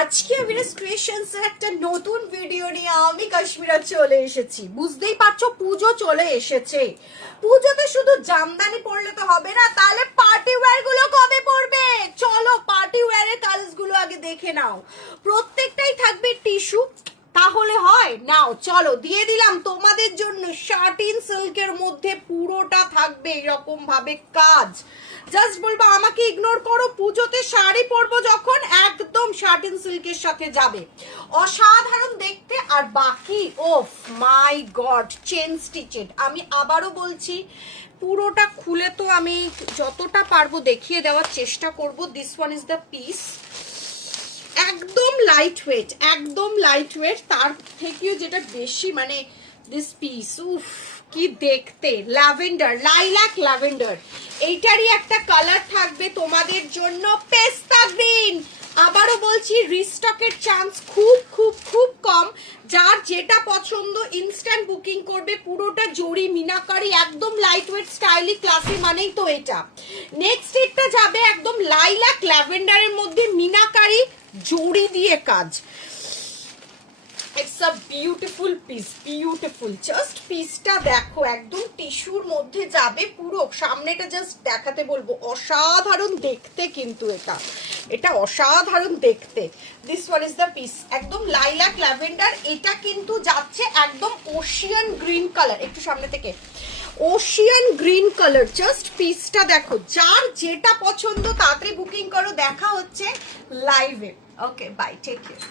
আজকে আবিরাজ ক্রিয়েশনস এর একটা নতুন ভিডিও নিয়ে আমি কাশ্মীরা চলে এসেছি। বুঝতেই পারছো পুজো চলে এসেছে। পুজোতে শুধু জামদানি পরলে তো হবে না, তাহলে পার্টি ওয়্যার গুলো কবে পরবে? চলো পার্টি ওয়্যারের কালার্স গুলো আগে দেখে নাও। প্রত্যেকটাই থাকবে টিস্যু, তাহলে হয় নাও চলো দিয়ে দিলাম তোমাদের জন্য শার্টিন সিল্কের মধ্যে পুরোটা থাকবে এরকম ভাবে কাজ। জাস্ট বলবো আমাকে ইগনোর করো, পুজোতে শাড়ি পরবো যখন একদম শার্টিন সিল্কের সাথে যাবে, অসাধারণ দেখতে। আর বাকি ওফ মাই গড চেন স্টিচেড। আমি আবারও বলছি পুরোটা খুলে তো আমি যতটা পারবো দেখিয়ে দেওয়ার চেষ্টা করব। This one is the piece, একদম লাইট ওয়েট, একদম লাইট ওয়েট। তার থেকেও যেটা বেশি মানে দিস পিস উফ কি দেখতে, ল্যাভেন্ডার, লাইলাক ল্যাভেন্ডার। এইটারই একটা কালার থাকবে তোমাদের জন্য পেস্তা গ্রিন। আবারও বলছি রিস্টকের চান্স খুব খুব খুব কম। যার যেটা পছন্দ ইনস্ট্যান্ট বুকিং করবে। পুরোটা জড়ি মিনাকারি, একদম লাইট ওয়েট স্টাইলি ক্লাসি মানেই তো এটা। নেক্সট এটা যাবে একদম লাইলাক ল্যাভেন্ডারের মধ্যে মিনাকারি জড়ি দিয়ে কাজ। It's a beautiful piece, beautiful. Just পিসটা দেখো, একদম টিস্যুর মধ্যে যাবে পুরো। সামনেটা জাস্ট দেখাতে বলবো, অসাধারণ দেখতে কিন্তু এটা, এটা অসাধারণ দেখতে। This one is the piece, একদম লাইলাক ল্যাভেন্ডার। এটা কিন্তু যাচ্ছে একদম ওশিয়ান গ্রিন কালার, একটু সামনে থেকে ওশিয়ান গ্রিন কালার। জাস্ট পিসটা দেখো, যার যেটা পছন্দ তাড়াতাড়ি বুকিং করো। দেখা হচ্ছে লাইভে। Okay bye, take care.